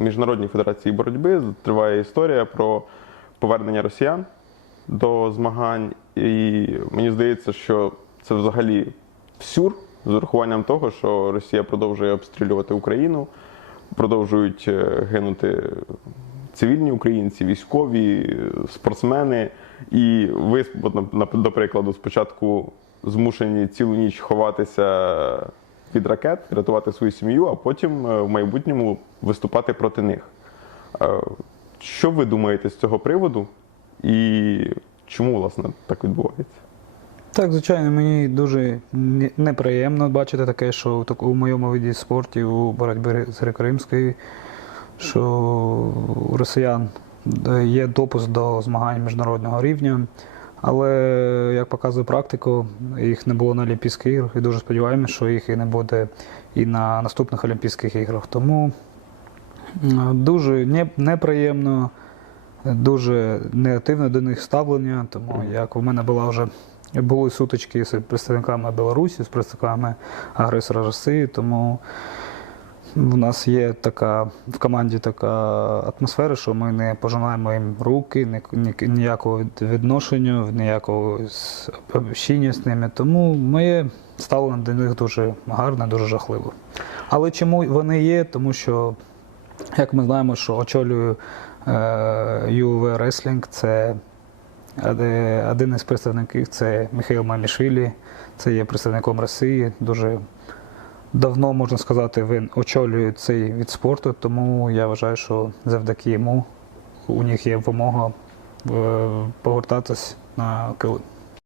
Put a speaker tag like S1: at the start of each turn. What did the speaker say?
S1: Міжнародній федерації боротьби триває історія про повернення росіян до змагань. І мені здається, що це взагалі всюр з урахуванням того, що Росія продовжує обстрілювати Україну, продовжують е, гинути цивільні українці, військові, спортсмени. І ви, до прикладу, спочатку змушені цілу ніч ховатися від ракет, рятувати свою сім'ю, а потім е, в майбутньому виступати проти них. Е, Що ви думаєте з цього приводу? І чому, власне, так відбувається?
S2: Так, звичайно, мені дуже неприємно бачити таке, що у моєму виді спорту, у боротьбі з греко-римською, що у росіян е, є допуск до змагань міжнародного рівня. Але, як показує практику, їх не було на Олімпійських іграх і дуже сподіваємося, що їх і не буде і на наступних Олімпійських іграх. Тому дуже неприємно, дуже негативне до них ставлення. Тому як у мене була вже були сутички з представниками Білорусі, з представниками агресора Росії, тому в нас є така в команді така атмосфера, що ми не пожимаємо їм руки, ні, ні- ніякого відношення, ніякого общіння з ними. Тому моє ставлення до них дуже гарне, дуже жахливе. Але чому вони є? Тому що, як ми знаємо, що е, UV Wrestling, це Один із представників це Михайло Мамішвілі, це є представником Росії. Дуже давно, можна сказати, він очолює цей від спорту, тому я вважаю, що завдяки йому у них є вимога е, повертатись на килим.